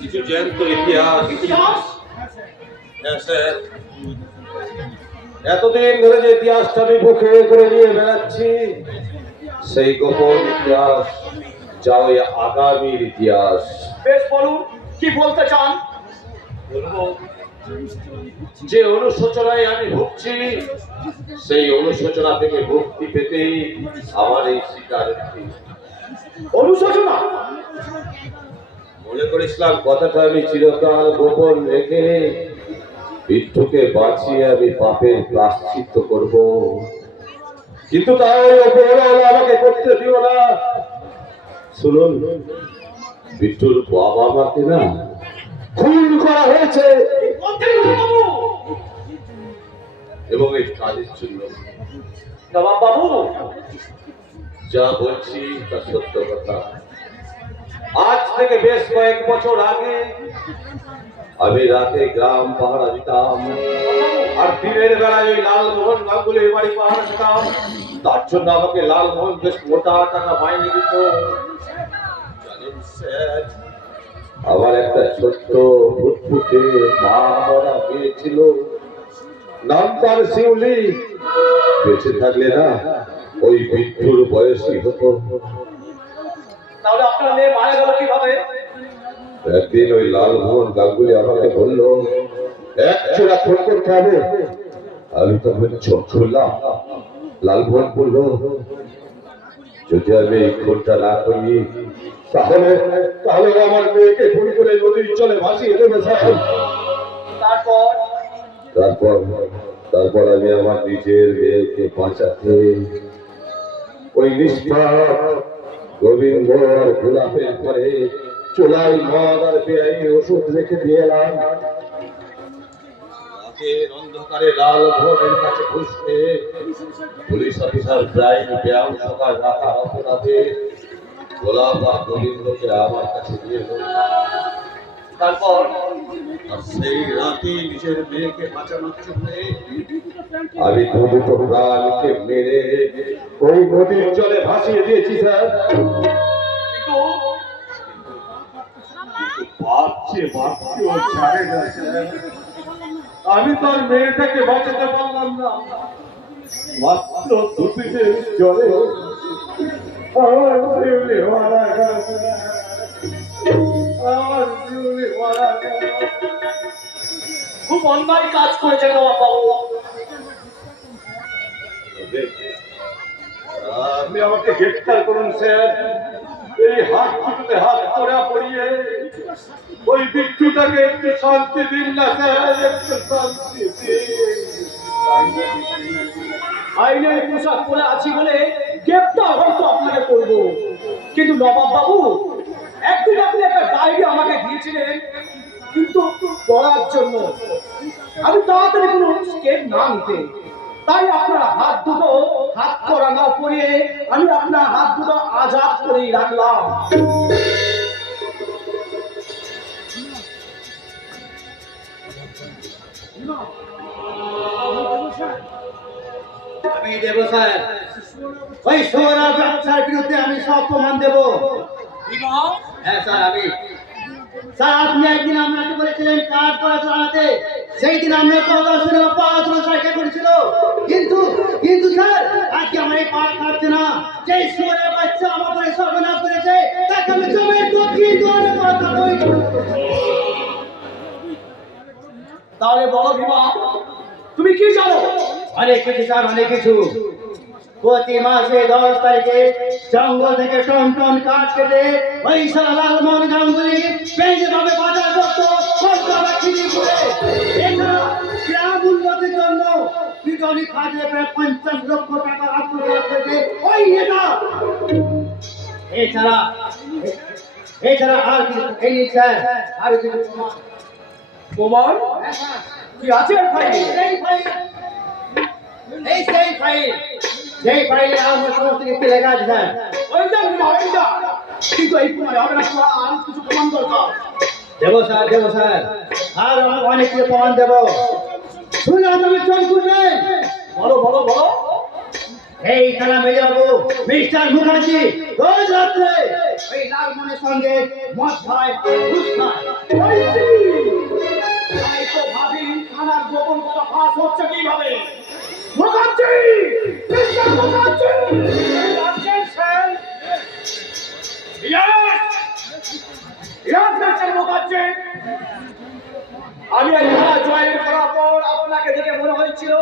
কিছু জ্যান্ত ইতিহাস। হ্যাঁ স্যার, এতদিন ধরে যে ইতিহাসটা আমি বুকে করে নিয়ে বেড়াচ্ছি, সেই গোপন ইতিহাস, যা ওই আগামীর ইতিহাস। বেশ বলুন, কি বলতে চান? বলবো, যে অনুশোচনায় আমি ভুগছি, সেই অনুশোচনা থেকে মুক্তি পেতেই আমার এই স্বীকারোক্তি। অনুশোচনা? মনে করেছিলাম কথাটা আমি চিরকাল গোপন রেখে বিট্টুকে বাঁচিয়ে আমি পাপের প্রায়শ্চিত্ত করব, কিন্তু তাই ওপরওয়ালা আমাকে করতে দিও না। শুনুন, বিট্টুর বাবা মাকে না খুন করা হয়েছে, এবং এই কাজের জন্য নবাব বাবু, যা বলছি তা সত্য কথা। আজ থেকে বেশ কয়েক বছর আগে আমি রাতে গ্রাম পাহারা দিতাম, আর দিনের বেলায় ওই লালমোহন গাঙ্গুলির বাড়ি পাহারা দিতাম। তার জন্য আমাকে লালমোহন বেশ মোটা টাকা মাইনে দিত। জানেন স্যার, আমার একটা ছোট্ট ফুটফুটে মা মরা মেয়ে ছিল, নাম তার শিউলি। বেঁচে থাকলে না ওই বিট্টুর বয়সী হতো। তাহলে আপনার মেয়ে মারা গেল কিভাবে? একদিন ওই লালমোহন গাঙ্গুলি আমাকে বলল, এক চোরা খুন করতে হবে। আমি তখন চোখ খুললাম। লালমোহন বলল, যদি আমি এই খুনটা না করি, তাহলে তাহলে আমার মেয়েকে খুন করে নদীর জলে ভাসিয়ে দেবে স্যার। তারপর? তারপর তারপর আমি আমার নিজের মেয়েকে বাঁচাতে ওই নিষ্পাপ গোবিন্দ আর গোলাপের পরে চুলাই মদ আর বেআইনি ওষুধ রেখে দিয়ে এলাম। রাতের অন্ধকারে লালমোহনের কাছে ঘুষ খেয়ে পুলিশ অফিসার ব্রাইন ব্যায়াম সকাল রাখা অপরাধে গোলাপ আর গোবিন্দকে আমার কাছে দিয়ে এলো। তারপর? আর সেই রাতে নিজের মেয়েকে বাঁচানোর জন্য আমি দুটো প্রাণকে মেরে ওই নদীর জলে ভাসিয়ে দিয়েছি স্যার। কিন্তু আমি তার মেয়েটাকে বাঁচাতে পারলাম না। মাত্র দুদিনের জলে আমার শিউলি মারা গেল। আমার শিউলি মারা গেল। খুব অন্যায় কাজ করেছেন নবাব বাবু। আপনি আমাকে গ্রেফতার করুন স্যার। এই হাত দুটোতে হাত পড়া পড়িয়ে ওই বিট্টুটাকে একটু শান্তি দিন না স্যার, একটু শান্তি দিন। আইনের পোশাক পরে আছি বলে গ্রেপ্তার হয়তো আপনাকে করব, কিন্তু নবাব বাবু, একদিন আপনি একটা ডায়েরি আমাকে দিয়েছিলেন কিন্তু পড়ার জন্য। আমি তাড়াতাড়ি কোনো স্টেপ না নিতে, তাই আপনার হাত দুটো হাত করা না পরিয়ে আমি আপনার হাত দুটো আজাদ করেই রাখলাম। আমি দেব স্যার, ওই সোহরা ব্যবসার বিরুদ্ধে আমি সব প্রমাণ দেব। হ্যাঁ স্যার, আমি স্যার, আপনি একদিন আপনাকে বলেছিলেন কাজ করা চালাতে, সেই দিন আমরা কথা শুনে পাঁচ সাইকেল করেছিল, কিন্তু কিন্তু স্যার আজকে আমার এই পা কাটছে না। যে সোহরা বাচ্চা আমার করে সর্বনাশ করেছে, তাকে আমি জমির দক্ষিণ দুয়ারে কথা বলি। তাহলে বলো বিমা, তুমি কি জানো? অনেক কিছু স্যার, অনেক কিছু। প্রতি মাসে 10 তারিখে জঙ্গল থেকে টন টন কাঠ কেটে ওই সারা লালমোহন গাঙ্গুলি পেঁচে ভাবে বাজার করতো কলকাতা খিদিপুরে। এছাড়া গ্রাম উন্নতির জন্য বিজলি খাজে প্রায় 50 লক্ষ টাকা আত্মসাৎ করেছে ওই নেতা। এছাড়া এছাড়া আর কিছু এই স্যার, আর কিছু প্রমাণ কি আছে ফাইলে? সেই ফাইল, সেই ফাইলে আমার সমস্ত কিছু লেখা আছে স্যার। ওইটা বিমা, ওইটা। কিন্তু এই প্রমাণে হবে না, আর কিছু প্রমাণ দরকার। দেবো স্যার, দেবো স্যার, আর আমার অনেক কিছু প্রমাণ দেবো। শুনে তুমি চোখ খুলবেন। বলো বলো বলো। এই থানা মেজবাবু মিস্টার মুখার্জি রোজ রাত্রে ওই লালমনের সঙ্গে মদ খায় ঘুষ খায়। তাই তো ভাবি থানার গোপন কথা ফাঁস হচ্ছে কিভাবে। মুখার্জি, মিস্টার মুখার্জি, রাজ্যের সেন। মিস্টার মুখার্জি, আমি এই থানা জয়েন করার পর আপনাকে দেখে মনে হয়েছিল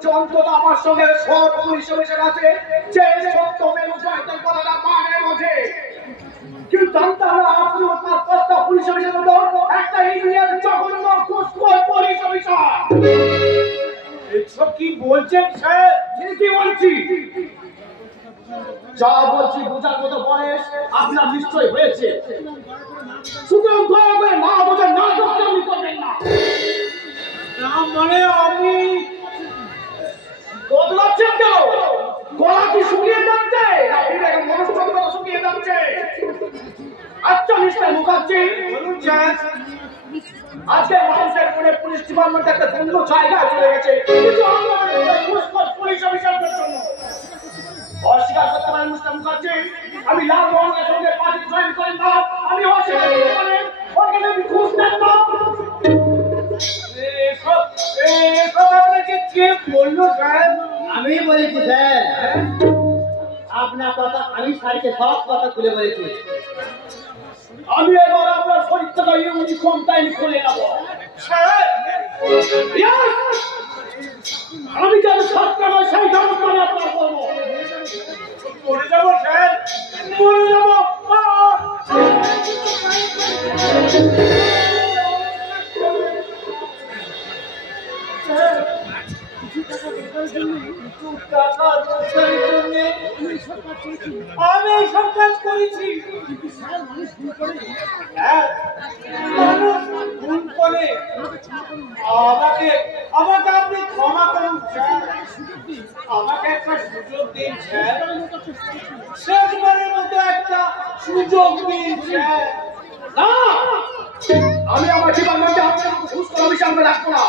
যে অন্তত আমার সঙ্গে সব পুলিশ অফিসার আছে, যে সত্য মেরু জয়তের কথাটা মানে বোঝে। কিন্তু জানতাম না আপনি আপনার কর্তা পুলিশ অফিসার মতো একটা ইন্ডিয়ান জঘন্য ঘুষখোর পুলিশ অফিসার। এসব কি বলছেন স্যার? কি বলছি? যা বলছি বোঝার মতো বয়স আপনার নিশ্চয় হয়েছে, সুতরাং দয়া করে না বোঝার না আপনি করবেন না। মানে আমি বদলাচ্ছেন কেন? গলা কি শুকিয়ে যাচ্ছে? মনস্তত্ত্ব শুকিয়ে যাচ্ছে? আচ্ছা মিস্টার মুখার্জি, বলুন স্যার। আজকে মানুষের মনে পুলিশ ডিপার্টমেন্ট একটা ভিন্ন জায়গায় চলে গেছে, কিন্তু আমাদের পুলিশ অফিসারদের জন্য অস্বীকার করতে পারেন মিস্টার মুখার্জি। আমি লাল মোহনের সঙ্গে পার্টি জয়েন করি না, আমি অস্বীকার করতে পারেন ওকে আমি ঘুষ দেন না। এসব আপনাকে কে বললো স্যার? আমি বলেছি স্যার, আপনার কথা আমি স্যারকে সব কথা খুলে বলেছি। আমি এবার আপনার শরীর থেকে ইউনিফর্ম টাইম খুলে নেব স্যার। আমি যেন সরকার সেই ব্যবস্থা আমি আপনার করবো। মরে যাবো স্যার, মরে যাবো। আমি এইসব কাজ করেছি। মানুষ ভুল করে, আমাকে আমাকে আপনি ক্ষমা করুন স্যার। আমাকে একটা সুযোগ দিন স্যার, শেষবারের মতো একটা সুযোগ দিন স্যার। না, আমি আমার জীবনকে আপনার ঘুষ করা বিষয় আমরা রাখবো না।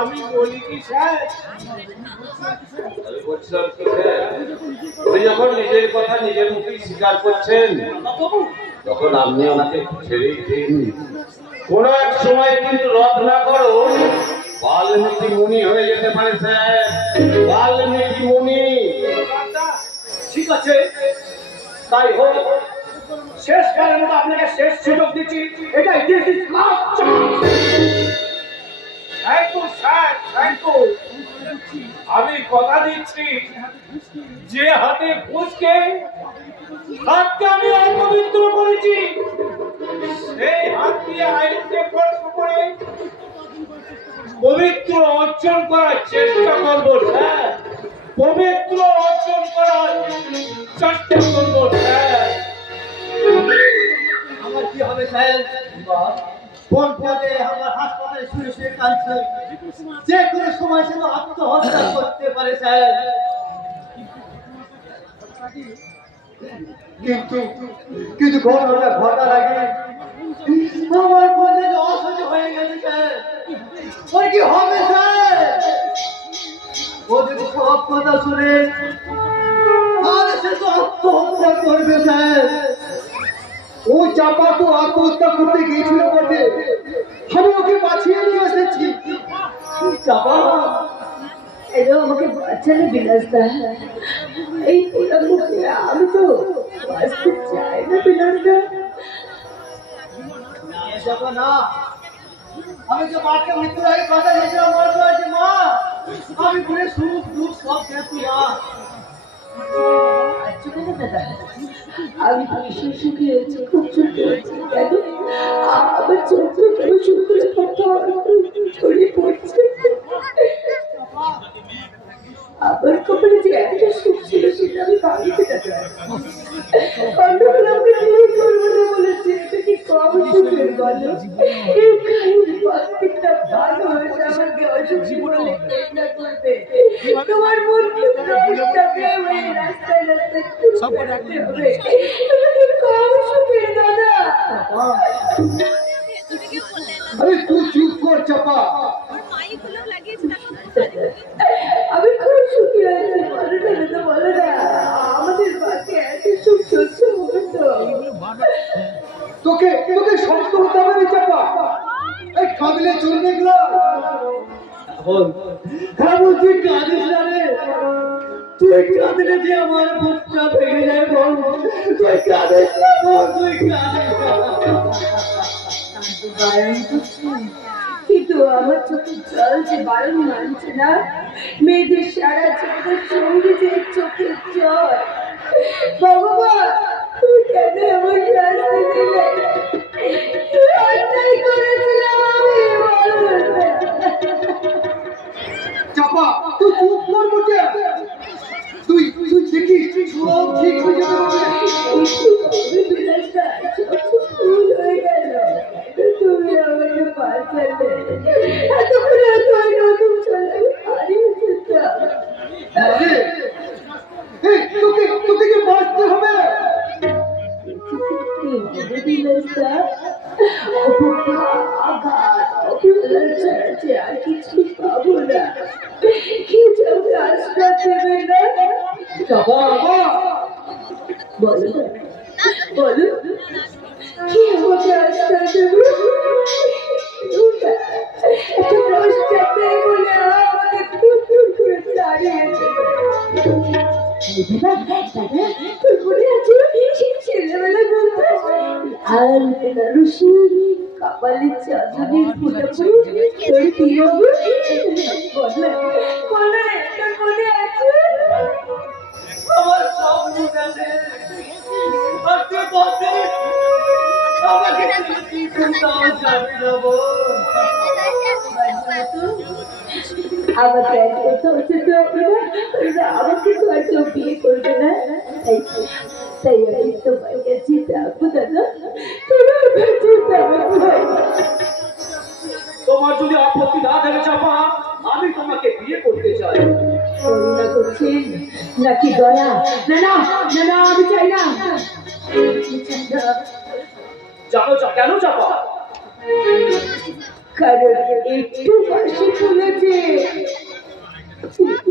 আমি বলি কি স্যার, আমি বলছিলাম কি স্যার, উনি যখন নিজের কথা নিজের মুখেই স্বীকার করছেন, তখন আপনি ওনাকে ছেড়েই দিন। কোন এক সময় কিন্তু রদ না করো, বাল্মীকি মুনি হয়ে যেতে পারে স্যার, বাল্মীকি মুনি। ঠিক আছে, তাই হোক। শেষবারের মতো আপনাকে শেষ সুযোগ দিচ্ছি, এটাই this is last chance. Thank you sir, thank you. আমি কথা দিচ্ছি, যে হাতে ঘুষকে হাতকে আমি অপবিত্র করেছি, সেই হাত দিয়ে আইনকে স্পর্শ করে পবিত্র অর্জন করার চেষ্টা করব স্যার, পবিত্র অর্জন করার চেষ্টা করব স্যার। আমার কি হবে স্যার? কোন পদে আমার হাসপাতালে শুয়ে শুয়ে কাঁদছে, যে কোনো সময় সে তো আত্মহত্যা করতে পারে স্যার। কিন্তু কিন্তু ঘটনাটা ঘটার আগে আমার মনে অসহ্য হয়ে গেছে স্যার। ওর কি হবে স্যার? ও যদি সব কথা শুনে তাহলে সে তো আত্মহত্যা করবে স্যার। ও চাপা তো আত্মহত্যা করতে গিয়েছিল বটে, আমি ওকে বাঁচিয়ে নিয়ে এসেছি। চাপা, এরা আমাকে বাঁচালে বিলাসদা, এই পোড়া মুখে আমি তো বাঁচতে চাই না বিলাসদা। চাপা না, আমি যে মাকে মৃত্যুর আগে কথা দিয়েছিলাম, বলতে পারছি মা আমি ঘুরে সুখ দুঃখ সব দেখি মা। আচ্ছা কেন দাদা, আমি ভীষণ সুখী হয়েছি, খুব সুখী হয়েছি। কেন আমার চোখ থেকে সুখের কথা ছড়িয়ে পড়ছে। আমার কপালে যে একটা সুখ ছিল সেটা আমি ভাবিতে দাদা। অন্যগুলো আমাকে বিয়ে করবো না বলেছে, এটা কি কম সুখের বলো? এই প্রত্যেকটা ভালো হয়েছে আমাকে অসুখী বলে চেষ্টা করবে। তোমার মন রাস্তায় রাস্তায় রাস্তায় হবে, এটা কি কম সুখের দাদা? আরে তুই চুপ কর চাপা। আমি তোকে তোকে শক্ত হতে হবে রে চাপা। এই কাঁদলে চলবে এগুলো? হ্যাঁ বলছি, কাঁদিস না রে। তুই কাঁদলে যে আমার বুকটা ভেঙে যায় বল। তুই কাঁদিস না বল, তুই কাঁদিস না। বারণ করছেন, কিন্তু আমার চোখে জল যে বারণ মানছে না। মেয়েদের সারা জীবনের সঙ্গে যে চোখের জল। ভগবান, তুমি কেন আমার শাস্তি দিলে? কি অন্যায় করেছিলাম আমি, বলো না। চাপা, তুই চুপ কর বটে। তুই তুই দেখিস সব ঠিক হয়ে যাবে। ভুল হয়ে গেল, তুমি আমাকে বাঁচালে। এতক্ষণ হয়তো ওই নতুন ছেলে হারিয়ে যেতাম। আরে, এই তোকে তোকে কি বাঁচতে হবে? আর কিছু পাবো না। কি যাবে আশ্রয় দেবে না? চাপা বাবা, বলো বলো, কি আমাকে আশ্রয় দেবে? একটা দোষ চাপে বলে আমাকে টুকটুক করে দাঁড়িয়েছে। তোর মনে আছে সেই ছেলেবেলা বলতো, আর রুশি কপালে চাঁদনির ফুটা ফুটে তোর কি হবে? বলে বলে, তোর মনে আছে? আমার সব মনে আছে। আর তুই বলছিস আমাকে কি করতে যাবে না বল। আমাকে এক কথা হচ্ছে তো ওরা আমাকে তো আর কেউ বিয়ে করবে না। তাই তাই আমি তোমার কাছে যাবো দাদা, তোমার কাছে যাবো। তোমার যদি আপত্তি না থাকে চাপা, আমি তোমাকে বিয়ে করতে চাই। করুণা করছেন নাকি দয়া? না না না না, আমি চাই না। জানো কেন চাপা? কারণ একটু বাসি খুলেছে,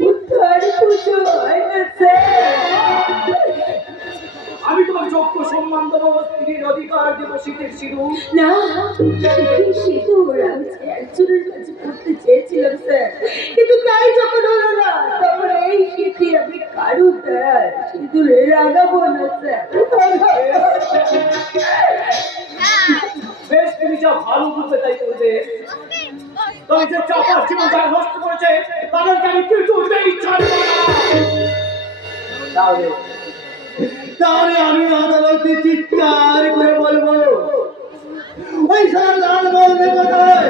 উদ্ধার পুজো হয় না স্যার। আমি তোমার যোগ্য সম্মান দেবো, স্ত্রীর অধিকার দেবো, শীতের সিঁদুর। না, শীতের সিঁদুর আমি একজনের কাছে করতে চেয়েছিলাম স্যার, কিন্তু তাই যখন হলো না, তখন এই শীতে আমি কারো দ্বারা সিঁদুরে রাগাবো না স্যার। বেশ, তুমি যা ভালো বুঝবে তাই করবে। তবে যে চাপার জীবন যারা নষ্ট করেছে তাদেরকে আমি কিছুতেই ছাড়বো না। তাহলে তাহলে আমি আদালতে চিৎকার করে বলবো, ওই সারা লাল বলবে কোথায়?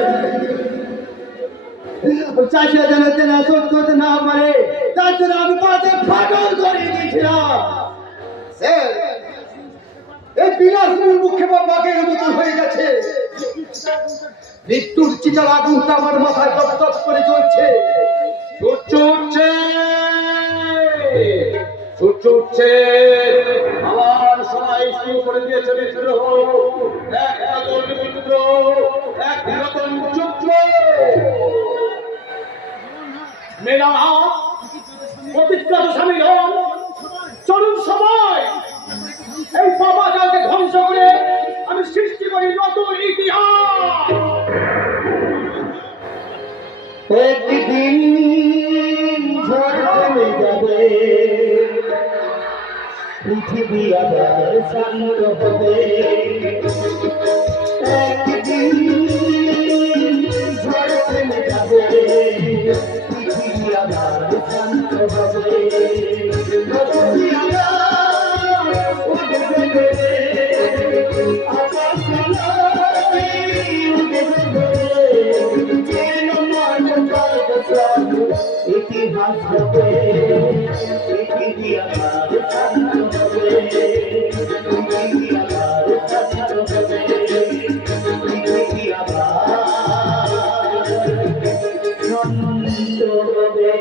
চাষিয়া জানাতে না, শোধ করতে না পারে, তার জন্য আমি পাতে ফাটল করিয়ে দিয়েছিলাম। এই বিলাসপুর মুখে বাঘের মতো হয়ে গেছে। মৃত্যুর চিতার আগুনটা আমার মাথায় দপ দপ করে জ্বলছে। সূর্য উঠছে, সূর্য উঠছে। আমার সবাই শুরু করে দিয়েছে বিদ্রোহ। এক নতুন বিদ্রোহ, এক নতুন যুদ্ধ। মেরা প্রতিজ্ঞাত সামিল হন। চলুন সবাই, এই বাবা জালকে ধ্বংস করে আমি সৃষ্টি করি নতুন ইতিহাস। একদিন ঝড় থেমে যাবে, পৃথিবী আবার শান্ত হবে। একদিন ঝড় থেমে যাবে, পৃথিবী আবার শান্ত হবে। পৃথিবী আবার উঠবে, আকাশ আলোয় উঠবে। ইতিহাস হবে, পৃথিবী আবার শান্ত হবে, পৃথিবী আবার শান্ত হবে, পৃথিবী আবার শান্ত হবে।